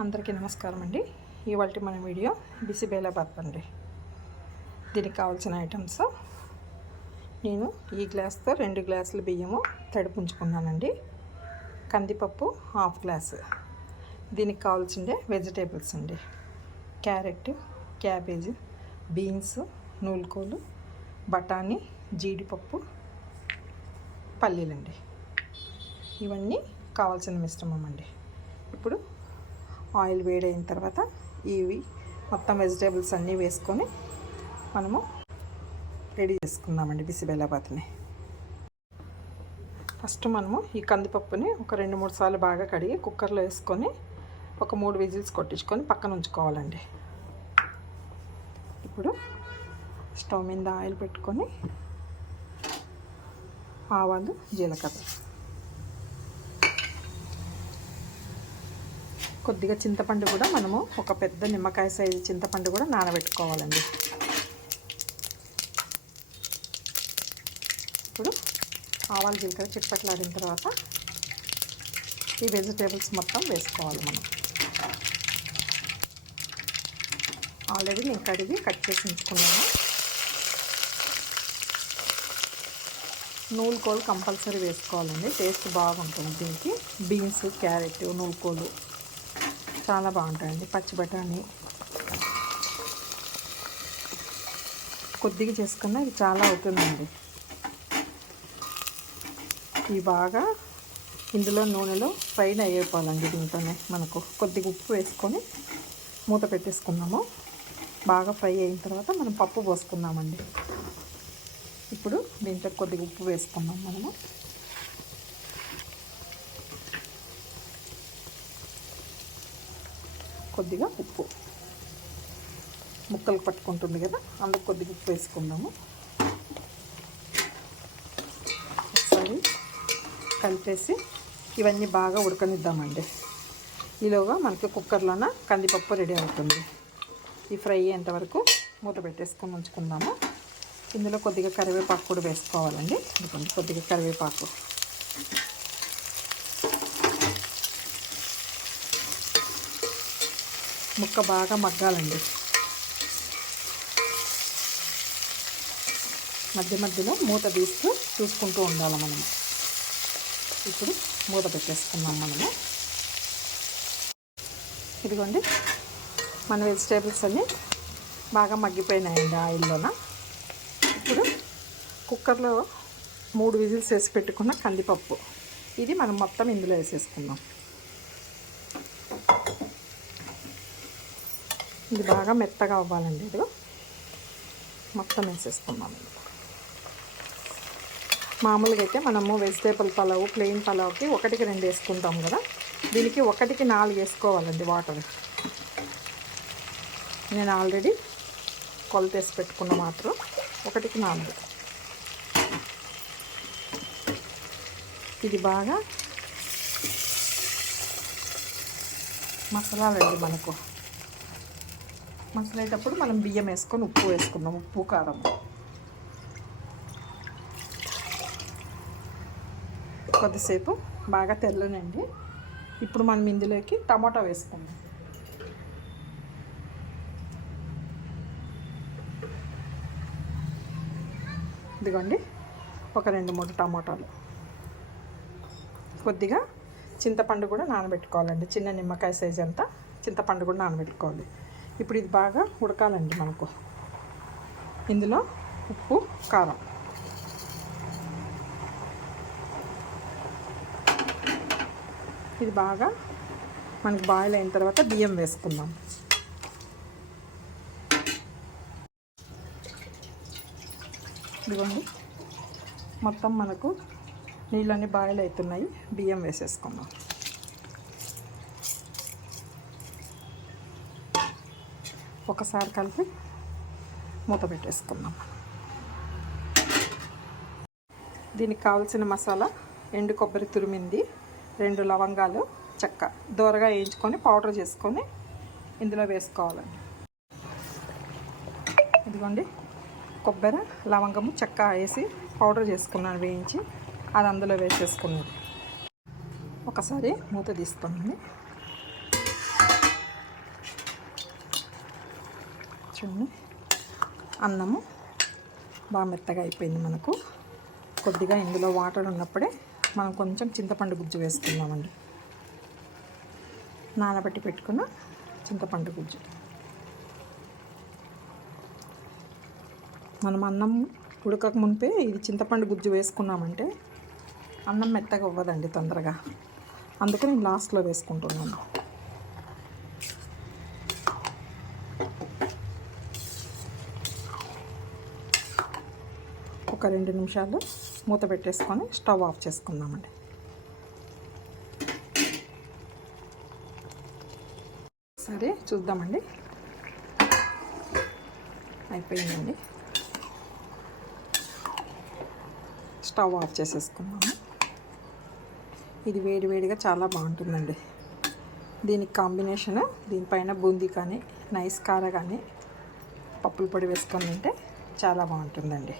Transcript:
అందరికీ నమస్కారం అండి. ఇవాళ మన వీడియో బిసిబేలాబాద్ అండి. దీనికి కావాల్సిన ఐటమ్స్. నేను ఈ గ్లాస్తో రెండు గ్లాసుల బియ్యము తడిపుంచుకున్నానండి. కందిపప్పు హాఫ్ గ్లాసు. దీనికి కావాల్సిందే వెజిటేబుల్స్ అండి. క్యారెట్ క్యాబేజ్ బీన్స్ నూలుకోలు బఠానీ జీడిపప్పు పల్లీలండి. ఇవన్నీ కావాల్సిన మిశ్రమం అండి. ఇప్పుడు ఆయిల్ వేడైన తర్వాత ఇవి మొత్తం వెజిటేబుల్స్ అన్నీ వేసుకొని మనము రెడీ చేసుకుందామండి బిసిబెల్లాబాత్ని. ఫస్ట్ మనము ఈ కందిపప్పుని ఒక రెండు మూడు సార్లు బాగా కడిగి కుక్కర్లో వేసుకొని ఒక మూడు విజిల్స్ కొట్టించుకొని పక్కన ఉంచుకోవాలండి. ఇప్పుడు స్టవ్ మీద ఆయిల్ పెట్టుకొని ఆవాలు జీలకర్ర. కొద్దిగా చింతపండు కూడా మనము ఒక పెద్ద నిమ్మకాయ సైజు చింతపండు కూడా నానబెట్టుకోవాలండి. ఇప్పుడు ఆవాలు జీలకర్ర చిట్పట్లాడిన తర్వాత ఈ వెజిటేబుల్స్ మొత్తం వేసుకోవాలి మనం. ఆల్రెడీ నేను కడిగి కట్ చేసి ఉంచుకున్నాను. నూలుకోలు కంపల్సరీ వేసుకోవాలండి. టేస్ట్ బాగుంటుంది దీనికి. బీన్స్ క్యారెట్ నూలుకోలు చాలా బాగుంటాయండి. పచ్చి బఠానీ. కొద్దిగా చేసుకున్నా ఇది చాలా అవుతుందండి. ఇవి బాగా ఇందులో నూనెలో ఫ్రైడ్ అయిపోవాలండి దీంట్లోనే మనకు. కొద్దిగా ఉప్పు వేసుకొని మూత పెట్టేసుకున్నాము. బాగా ఫ్రై అయిన తర్వాత మనం పప్పు పోసుకుందామండి. ఇప్పుడు దీంట్లో కొద్దిగా ఉప్పు వేసుకుందాం మనము. కొద్దిగా ఉప్పు. ముక్కలు పట్టుకుంటుంది కదా అందుకు కొద్దిగా ఉప్పు వేసుకుందాము. ఒకసారి కలిపేసి ఇవన్నీ బాగా ఉడకనిద్దామండి. ఈలోగా మనకి కుక్కర్లోన కందిపప్పు రెడీ అవుతుంది. ఈ ఫ్రై అయ్యేంతవరకు మూత పెట్టేసుకొని ఉంచుకుందాము. ఇందులో కొద్దిగా కరివేపాకు కూడా వేసుకోవాలండి. కొద్దిగా కరివేపాకు. ముక్క బాగా మగ్గాలండి. మధ్య మధ్యలో మూత తీస్తూ చూసుకుంటూ ఉండాలి మనము ఇప్పుడు మూత పెట్టేసుకున్నాం మనము. ఇదిగోండి మన వెజిటేబుల్స్ అన్నీ బాగా మగ్గిపోయినాయండి ఆయిల్లోన. ఇప్పుడు కుక్కర్లో మూడు విజిల్స్ వేసి పెట్టుకున్న కందిపప్పు. ఇది మనం మొత్తం ఇందులో వేసేసుకుందాం. ఇది బాగా మెత్తగా అవ్వాలండి ఇది. మొత్తం వేసేసుకుందాం. మామూలుగా అయితే మనము వెజిటేబుల్ పలావ్ ప్లెయిన్ పలావ్కి ఒకటికి రెండు వేసుకుంటాం కదా. దీనికి ఒకటికి నాలుగు వేసుకోవాలండి వాటర్ నేను ఆల్రెడీ కొలత వేసి పెట్టుకున్న మాత్రం ఒకటికి నాలుగు. ఇది బాగా మసాలాలండి మనకు. మసలేటప్పుడు మనం బియ్యం వేసుకొని ఉప్పు వేసుకున్నాం ఉప్పు కారం. కొద్దిసేపు బాగా తెల్లనండి. ఇప్పుడు మనం ఇందులోకి టమాటా వేసుకుందాం. ఇదిగోండి ఒక రెండు మూడు టమాటాలు. కొద్దిగా చింతపండు కూడా నానబెట్టుకోవాలండి. చిన్న నిమ్మకాయ సైజ్ అంతా చింతపండు కూడా నానబెట్టుకోవాలి. ఇప్పుడు ఇది బాగా ఉడకాలండి మనకు. ఇందులో ఉప్పు కారం. ఇది బాగా మనకి బాయిల్ అయిన తర్వాత బియ్యం వేసుకుందాం. ఇదిగోండి. మొత్తం మనకు నీళ్ళన్నీ బాయిల్ అవుతున్నాయి. బియ్యం వేసేసుకుందాం. ఒకసారి కలిపి మూత పెట్టేసుకుందాం. దీనికి కావాల్సిన మసాలా ఎండు కొబ్బరి తురిమింది రెండు లవంగాలు చెక్క. దూరగా వేయించుకొని పౌడర్ చేసుకొని ఇందులో వేసుకోవాలండి. ఇదిగోండి. కొబ్బరి లవంగము చెక్క వేసి పౌడర్ చేసుకున్నాను వేయించి అది అందులో వేసేసుకున్నది ఒకసారి మూత తీసుకోండి. చూడండి. అన్నము బాగా మెత్తగా అయిపోయింది మనకు. కొద్దిగా ఇందులో వాటర్ ఉన్నప్పుడే మనం కొంచెం చింతపండు గుజ్జు వేసుకుందామండి. నానబెట్టి పెట్టుకున్న చింతపండు గుజ్జు. మనం అన్నం ఉడకక మునిపే ఇది చింతపండు గుజ్జు వేసుకున్నామంటే అన్నం మెత్తగా అవ్వదండి తొందరగా. అందుకని లాస్ట్లో వేసుకుంటున్నాను. ఒక రెండు నిమిషాలు మూత పెట్టేసుకొని స్టవ్ ఆఫ్ చేసుకుందామండి. సరే చూద్దామండి. అయిపోయిందండి. స్టవ్ ఆఫ్ చేసేసుకున్నాము ఇది వేడివేడిగా చాలా బాగుంటుందండి. దీనికి కాంబినేషన్ దీనిపైన బూందీ కానీ నైస్ కార కానీ పప్పుల పొడి వేసుకొని తింటే చాలా బాగుంటుందండి.